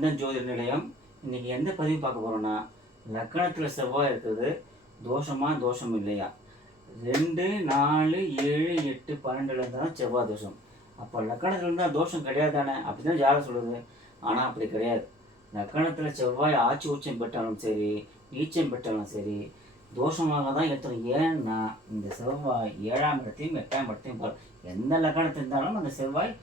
கந்தன் ஜோதிட நிலையம். இன்னைக்கு எந்த பதிவு பார்க்க போகிறோன்னா, லக்கணத்தில் செவ்வாய் இருக்குது, தோஷம் இல்லையா? 2, 4, 7, 8, 12 தான் செவ்வாய் தோஷம். அப்போ லக்கணத்தில் இருந்தால் தோஷம் கிடையாது தானே? அப்படி தான் ஜாதகம் சொல்லுது. ஆனால் அப்படி கிடையாது. லக்கணத்தில் செவ்வாய் ஆட்சி உச்சம் பெற்றாலும் சரி, நீச்சம் பெற்றாலும் சரி, தோஷமாக தான் எடுத்துரும். ஏன்னா இந்த செவ்வாய் 7ஆம் இடத்தையும் 8ஆம் இடத்தையும் பார்க்கும். எந்த லக்கணத்தில் இருந்தாலும் அந்த செவ்வாய்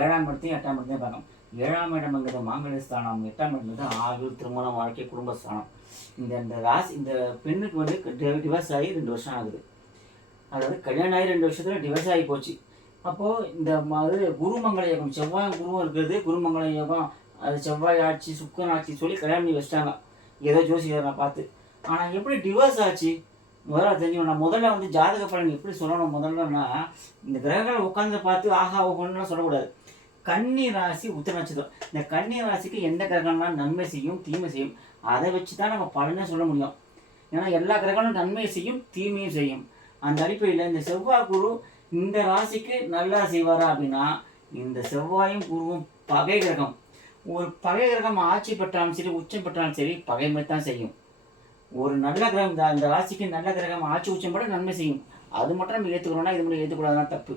7ஆம் இடத்தையும் 8ஆம் இடத்தையும் பார்க்கும். 7ஆம் இடம்ங்கிறது மாங்கல்ய ஸ்தானம், 8ஆம் இடம்ங்கிறது ஆயுள், திருமணம், வாழ்க்கை, குடும்பஸ்தானம். இந்த ராசி இந்த பெண்ணுக்கு வந்து டிவோர்ஸ் ஆகி 2 வருஷம் ஆகுது. அதாவது கல்யாணம் ஆகி 2 வருஷத்தில் டிவோர்ஸ் ஆகி போச்சு. அப்போது இந்த மாதிரி குருமங்கள யோகம், செவ்வாயும் குருவும் இருக்கிறது குருமங்கள யோகம். அது செவ்வாய் ஆட்சி, சுக்கரன் ஆட்சி சொல்லி கல்யாணம் பண்ணி வச்சிட்டாங்க, ஏதோ ஜோசியரை பார்த்து. ஆனால் எப்படி டிவோர்ஸ் ஆச்சு முதல்ல தெரிஞ்சுக்கணும். முதல்ல வந்து ஜாதக பலன் எப்படி சொல்லணும் முதல்லன்னா, இந்த கிரகங்களை உட்காந்து பார்த்து ஆஹா ஓகோன்னு சொல்லக்கூடாது. கன்னி ராசி உத்திர நட்சத்திரம். இந்த கன்னி ராசிக்கு எந்த கிரகம்லாம் நன்மை செய்யும், தீமை செய்யும், அதை வச்சு தான் நம்ம பலனே சொல்ல முடியும். ஏன்னா எல்லா கிரகங்களும் நன்மை செய்யும், தீமையும் செய்யும். அந்த அடிப்படையில் இந்த செவ்வாய் குரு இந்த ராசிக்கு நல்லா செய்வாரா அப்படின்னா, இந்த செவ்வாயும் குருவும் பகை கிரகம். ஒரு பகை கிரகம் ஆட்சி பெற்றாலும் சரி, உச்சம் பெற்றாலும் சரி, பகைமை தான் செய்யும். ஒரு நல்ல கிரகம் இந்த ராசிக்கு நல்ல கிரகம் ஆட்சி உச்சம் பெற்ற நன்மை செய்யும். அது மட்டும் நம்ம ஏற்றுக்கணும்னா, இது மட்டும் ஏற்றுக்கூடாதுன்னா தப்பு.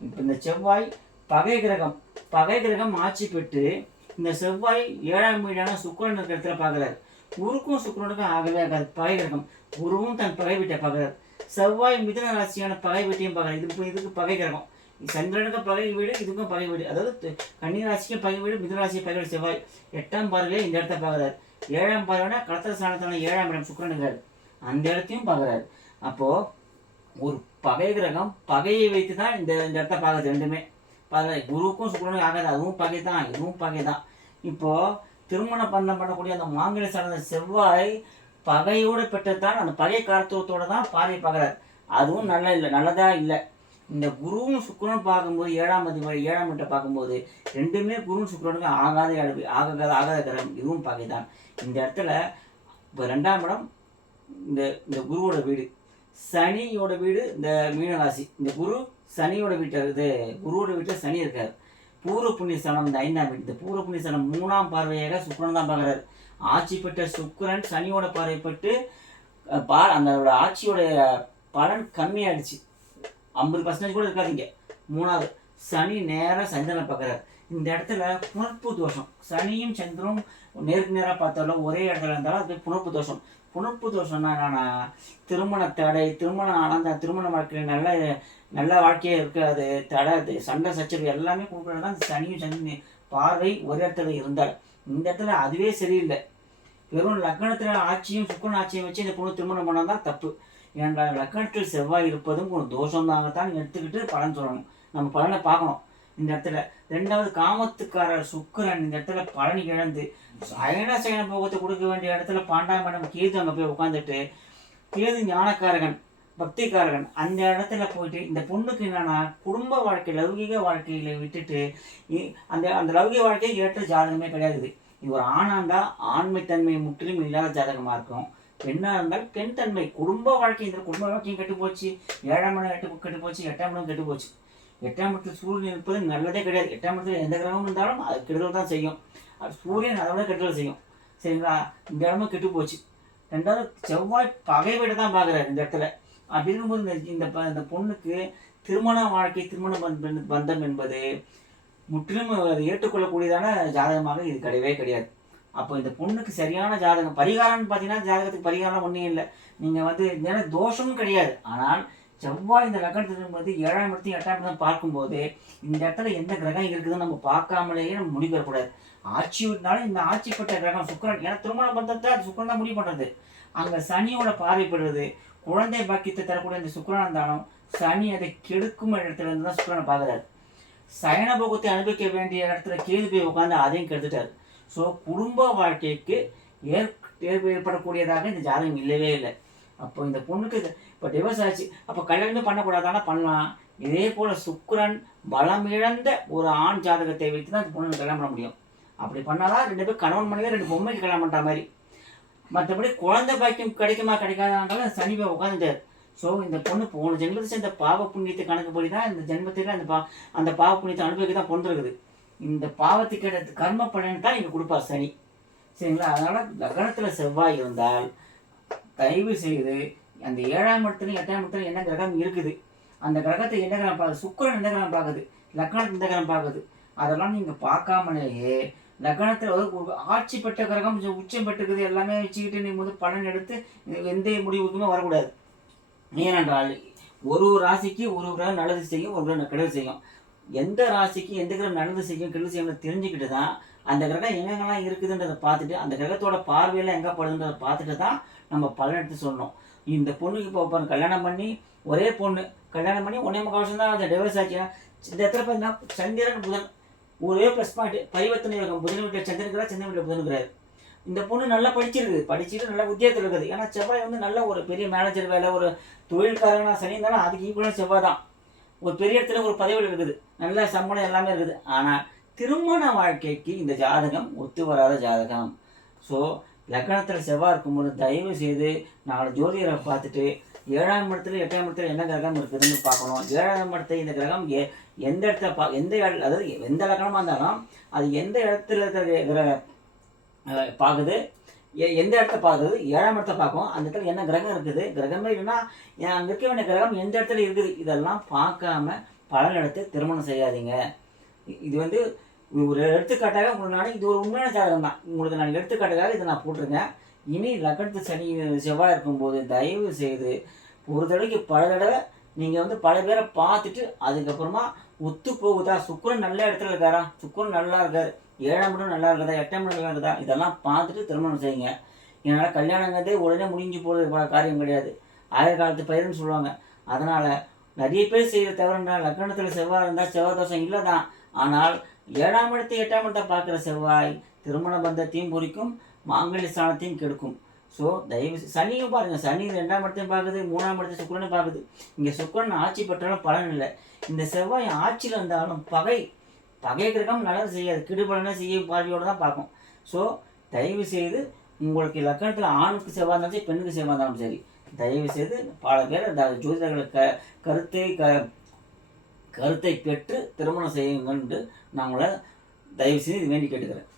இப்போ இந்த செவ்வாய் பகை கிரகம் ஆட்சி பெற்று இந்த செவ்வாய் 7ஆம் வீடான சுக்கிரன் இருக்கிற இடத்துல பார்க்குறாரு. குருக்கும் சுக்கிரனுக்கும் ஆகவே ஆகாது பகை கிரகம். குருவும் தன் பகை வீட்டை பார்க்குறாரு. செவ்வாய் மிதுன ராசியான பகை வீட்டையும் பார்க்குறாரு. இதுக்கு பகை கிரகம். சந்திரனுக்கும் பகை வீடு, இதுக்கும் பகை வீடு. அதாவது கன்னி ராசிக்கும் பகை வீடு, மிதுன ராசிக்கு பகை வீடு. செவ்வாய் 8ஆம் பார்வையிலே இந்த இடத்த பார்க்குறாரு. 7ஆம் பார்வைனா கடத்தல் ஸ்தானத்தான 7ஆம் இடம் சுக்கிரனுங்கிறார், அந்த இடத்தையும் பார்க்குறாரு. அப்போது ஒரு பகை கிரகம் பகையை வைத்து தான் இந்த இடத்த பார்க்குறது. ரெண்டுமே பகை. குருவுக்கும் சுக்கிரனுக்கும் ஆகாது, அதுவும் பகை தான், இதுவும் பகை தான். இப்போது திருமணம் பண்ணக்கூடிய அந்த மாங்கல்ய சார்ந்த செவ்வாய் பகையோடு பெற்றதான் அந்த பகை காரத்துவத்தோடு தான் பார்வை பார்க்குறாரு. அதுவும் நல்லதா இல்லை. இந்த குருவும் சுக்கிரனும் பார்க்கும்போது 7ஆம் வீட்டை பார்க்கும்போது ரெண்டுமே குருவும் சுக்கிரனுக்கும் ஆகாத கிரகம், இதுவும் பகை தான். இந்த இடத்துல இப்போ 2ஆம் இடம் இந்த குருவோட வீடு, சனியோட வீடு இந்த மீனராசி. இந்த குரு சனியோட குருவோட வீட்டில் சனி இருக்கார். பூர்வ புண்ணியஸ்தானம் இந்த 5ஆம் வீடு. இந்த பூர்வ புண்ணியஸ்தானம் 3ஆம் பார்வையாக சுக்கிரன் தான் பார்க்குறாரு. ஆட்சி பெற்ற சுக்கிரன் சனியோட பார்வைப்பட்டு அந்த ஆட்சியோட பலன் கம்மியாயிடுச்சு. 50% கூட இருக்காதிங்க. 3வது சனி நேராக சந்திரனை பார்க்குறாரு. இந்த இடத்துல புணர்ப்பு தோஷம். சனியும் சந்திரனும் நேருக்கு நேராக பார்த்தாலும் ஒரே இடத்துல இருந்தாலும் அது புணர்ப்பு தோஷம். புணர்ப்பு தோஷம்னா என்னன்னா, திருமண தடை, திருமணம் ஆனந்த திருமண வாழ்க்கையில் நல்ல வாழ்க்கையே இருக்காது, தடை, சண்டை சச்சரவு எல்லாமே கொடுக்குறது தான் சனியும் சந்திரன் பார்வை ஒரு இடத்துல இருந்தால். இந்த இடத்துல அதுவே சரியில்லை. வெறும் லக்னத்தில் ஆட்சியும் சுக்கிரன் ஆட்சியும் வச்சு இந்த பொண்ணு திருமணம் பண்ணால் தான் தப்பு. ஏன்னா லக்னத்தில் செவ்வாய் இருப்பதும் ஒரு தோஷம்தாகத்தான் எடுத்துக்கிட்டு பலன் சொல்லணும். நம்ம பலனை பார்க்கணும். இந்த இடத்துல 2வது காமத்துக்காரர் சுக்கிரன் இந்த இடத்துல பலன் இழந்து அயன போகத்தை கொடுக்க வேண்டிய இடத்துல 12ஆம் இடம் கேது அங்கே போய் உட்காந்துட்டு, கேது ஞானக்காரகன், பக்திக்காரகன், அந்த இடத்துல போயிட்டு இந்த பொண்ணுக்கு என்னன்னா குடும்ப வாழ்க்கை, லௌகிக வாழ்க்கையில விட்டுட்டு அந்த லௌகிக வாழ்க்கையை ஏற்ற ஜாதகமே கிடையாது. இது ஒரு ஆணாண்டா ஆண்மைத்தன்மை முற்றிலும் இல்லாத ஜாதகமாக இருக்கும். பெண்ணாக இருந்தால் பெண் தன்மை, குடும்ப வாழ்க்கை, இந்த குடும்ப வாழ்க்கையும் கெட்டு போச்சு. 7ஆம் இடம் கெட்டு போச்சு, 8ஆம் இடம் கெட்டு போச்சு. 8ஆம் இடத்தில் சூரியன் இருப்பது நல்லதே கிடையாது. 8ஆம் இடத்துல எந்த கிரகமும் இருந்தாலும் அது கெடுதல் தான் செய்யும். அது சூரியன் அதை விட கெடுதல் செய்யும். சரிங்களா? இந்த இடமும் கெட்டு போச்சு. 2வது செவ்வாய் பகை வீட்டை தான் பார்க்குறாரு இந்த இடத்துல. அப்படி இருக்கும்போது இந்த பொண்ணுக்கு திருமண வாழ்க்கை, திருமண பந்தம் என்பது முற்றிலும் ஏற்றுக்கொள்ளக்கூடியதான ஜாதகமாக இது கிடையவே கிடையாது. அப்போ இந்த பொண்ணுக்கு சரியான ஜாதகம் பரிகாரம்னு பார்த்தீங்கன்னா, ஜாதகத்துக்கு பரிகாரம் ஒன்றும் இல்லை. நீங்கள் ஏன்னா தோஷமும் கிடையாது. ஆனால் செவ்வாய் இந்த லக்னத்தில் இருக்கும்போது 7ஆம் இடத்தையும் 8ஆம் இடம் பார்க்கும்போது இந்த இடத்துல எந்த கிரகம் இருக்குதுன்னு நம்ம பார்க்காமலேயே நம்ம முடிவு பெறக்கூடாது. ஆட்சி விட்டாலும் இந்த ஆட்சி பெற்ற கிரகம் சுக்கிரன். ஏன்னா திருமண பந்தத்தை அது சுக்கிரன் தான் முடிவு பண்ணுறது. அங்கே சனியோட பார்வைப்படுறது, குழந்தை பாக்கியத்தை தரக்கூடிய இந்த சுக்கிரன் சனி அதை கெடுக்கும் இடத்துல இருந்து தான் சுக்கிரனை பார்க்குறாரு. சயன போகத்தை அனுபவிக்க வேண்டிய இடத்துல கேது போய் உட்காந்து அதையும் கெடுத்துட்டார். ஸோ குடும்ப வாழ்க்கைக்கு ஏற்படக்கூடியதாக இந்த ஜாதகம் இல்லவே இல்லை. அப்போ இந்த பொண்ணுக்கு இப்போ டிவோர்ஸ் ஆச்சு, அப்போ கல்யாணமே பண்ணக்கூடாதானா பண்ணலாம். இதே போல் சுக்கிரன் பலம் இழந்த ஒரு ஆண் ஜாதகத்தை வைத்து தான் இந்த பொண்ணு கல்யாணம் பண்ண முடியும். அப்படி பண்ணாதான் 2 பேர் கணவன் மனைவி 2 பொம்மைக்கு கல்யாணம் பண்ணுற மாதிரி. மற்றபடி குழந்தை பாக்கியம் கிடைக்குமா கிடைக்காதாலும் சனி போய் உட்காந்துட்டார். ஸோ இந்த பொண்ணு போன ஜென்மத்தை சேர்ந்த பாவ புண்ணியத்தை கணக்குப்படி தான் இந்த ஜென்மத்தில் அந்த பாவ புண்ணியத்தை அனுபவிக்க தான் பிறந்திருக்குது. இந்த பாவத்துக்கு எடுத்து கர்ம பலன் தான் இங்கே கொடுப்பார் சனி. சரிங்களா? அதனால் லக்னத்தில் செவ்வாய் இருந்தால் தயவு செய்து அந்த 7ஆம் இடத்துலையும் 8ஆம் இடத்துலையும் என்ன கிரகம் இருக்குது, அந்த கிரகத்தை என்ன கிரகம் பார்க்குது, சுக்கிரன் எந்த கிரகம் பார்க்குது, லக்னத்தை எந்த கிரகம் பார்க்குது, அதெல்லாம் நீங்கள் பார்க்காமலேயே லக்னத்தில் ஒரு ஆட்சி பெற்ற கிரகம் உச்சம் பெற்றுக்குது எல்லாமே வச்சுக்கிட்டு நீங்கள் வந்து பலன் எடுத்து எந்த முடிவுக்குமே வரக்கூடாது. ஏனென்றால் ஒரு ராசிக்கு ஒரு கிரகம் நல்லது செய்யும், ஒரு கிரகம் கெடுதல் செய்யும். எந்த ராசிக்கு எந்த கிரகம் நல்லது செய்யும் கெடுதல் செய்யும் தெரிஞ்சுக்கிட்டு தான் அந்த கிரகம் எங்கெங்கெல்லாம் இருக்குதுன்றதை பார்த்துட்டு அந்த கிரகத்தோட பார்வையெல்லாம் எங்கே படுதுன்றதை பார்த்துட்டு தான் நம்ம பலன் எடுத்து சொல்லணும். இந்த பொண்ணுக்கு இப்போ பாருங்க, கல்யாணம் பண்ணி ஒரே பொண்ணு கல்யாணம் பண்ணி 1.25 வருஷம் தான் அந்த டிவோர்ஸ் ஆச்சுன்னா இந்த இடத்துல பார்த்தீங்கன்னா சந்திரன் புதன் ஒரே ப்ளஸ் பாயிண்ட் பரிவர்த்தனை இருக்கும். புதன் வீட்டில் சந்திரனுக்கிறார், சந்திரன் வீட்டில் புதனுக்கிறார். இந்த பொண்ணு நல்லா படிச்சுட்டு நல்லா உத்தியோகத்தில் இருக்குது. ஏன்னா செவ்வாய் வந்து நல்ல ஒரு பெரிய மேனேஜர் வேலை, ஒரு தொழில்காரனா சனி இருந்தாலும் அதுக்கு ஈக்குவலாக செவ்வாய் தான். ஒரு பெரிய இடத்துல ஒரு பதவியில் இருக்குது, நல்ல சம்பளம் எல்லாமே இருக்குது. ஆனால் திருமண வாழ்க்கைக்கு இந்த ஜாதகம் ஒத்து வராத ஜாதகம். ஸோ லக்னத்தில் செவ்வாய் இருக்கும்போது தயவு செய்து 4 ஜோதிடரை பார்த்துட்டு 7ஆம் இடத்துல 8ஆம் இடத்துல என்ன கிரகம் இருக்குதுன்னு பார்க்கணும். 7ஆம் இடத்துல இந்த கிரகம் எந்த இடத்துல எந்த அதாவது எந்த லக்னமாக இருந்தாலும் அது எந்த இடத்துல இருக்கிற பார்க்குது, எந்த இடத்த பார்க்குது, 7ஆம் இடத்த பார்க்கும். அந்த இடத்துல என்ன கிரகம் இருக்குது, கிரகமே இல்லைன்னா அங்கே இருக்க வேண்டிய கிரகம் எந்த இடத்துல இருக்குது, இதெல்லாம் பார்க்காம பலன் எடுத்து திருமணம் செய்யாதீங்க. இது வந்து ஒரு எடுத்துக்காட்டாக உங்களுக்கு இது ஒரு உண்மையான ஜாதகம் தான். உங்களுக்கு நான் எடுத்துக்காட்டுக்காக இதை நான் போட்டிருக்கேன். இனி லக்னத்து சனி செவ்வாய் இருக்கும்போது தயவு செய்து ஒரு தடவைக்கு பல தடவை நீங்கள் வந்து பல பேரை பார்த்துட்டு அதுக்கப்புறமா ஒத்து போகுதா, சுக்கிரன் நல்ல இடத்துல இருக்காரா, சுக்கிரன் நல்லா இருக்காரு, 7ஆம் இடம் நல்லா இருக்குதா, 8ஆம் இடம் நல்லா இருக்குதா, இதெல்லாம் பார்த்துட்டு திருமணம் செய்யுங்க. இதனால் கல்யாணங்கிறதே உடனே முடிஞ்சு போகிற காரியம் கிடையாது. ஆயிரம் காலத்து பயிருன்னு சொல்லுவாங்க. அதனால் நிறைய பேர் செய்கிற தவிர லக்னத்தில் செவ்வாய் இருந்தால் செவ்வாய் தோஷம் இல்லை தான். ஆனால் 7ஆம் இடத்தை 8ஆம் இடத்தை பார்க்குற செவ்வாய் திருமண பந்தத்தையும் குறிக்கும், மாங்கல்ய ஸ்தானத்தையும் கெடுக்கும். ஸோ தயவு சனியும் பாருங்கள், சனி 2ஆம் இடத்தையும் பார்க்குது, 3ஆம் இடத்தை சுக்கிரனை பார்க்குது. இங்கே சுக்கிரன் ஆட்சி பெற்றாலும் பலன் இல்லை. இந்த செவ்வாய் ஆட்சியில் இருந்தாலும் பகை கிரகம் நல்லது செய்யாது, கெடுபலனை செய்ய பார்வையோடு தான் பார்க்கும். ஸோ தயவு செய்து உங்களுக்கு லக்னத்தில் ஆணுக்கு செவ்வாய் இருந்தாலும் சரி, பெண்ணுக்கு செவ்வாய் இருந்தாலும் சரி, தயவு செய்து பல பேர் ஜோதிடர்களுக்கு கருத்தை பெற்று திருமணம் செய்யுங்கன்னு நான் உங்களை தயவு செய்து வேண்டி கேட்டுக்கிறேன்.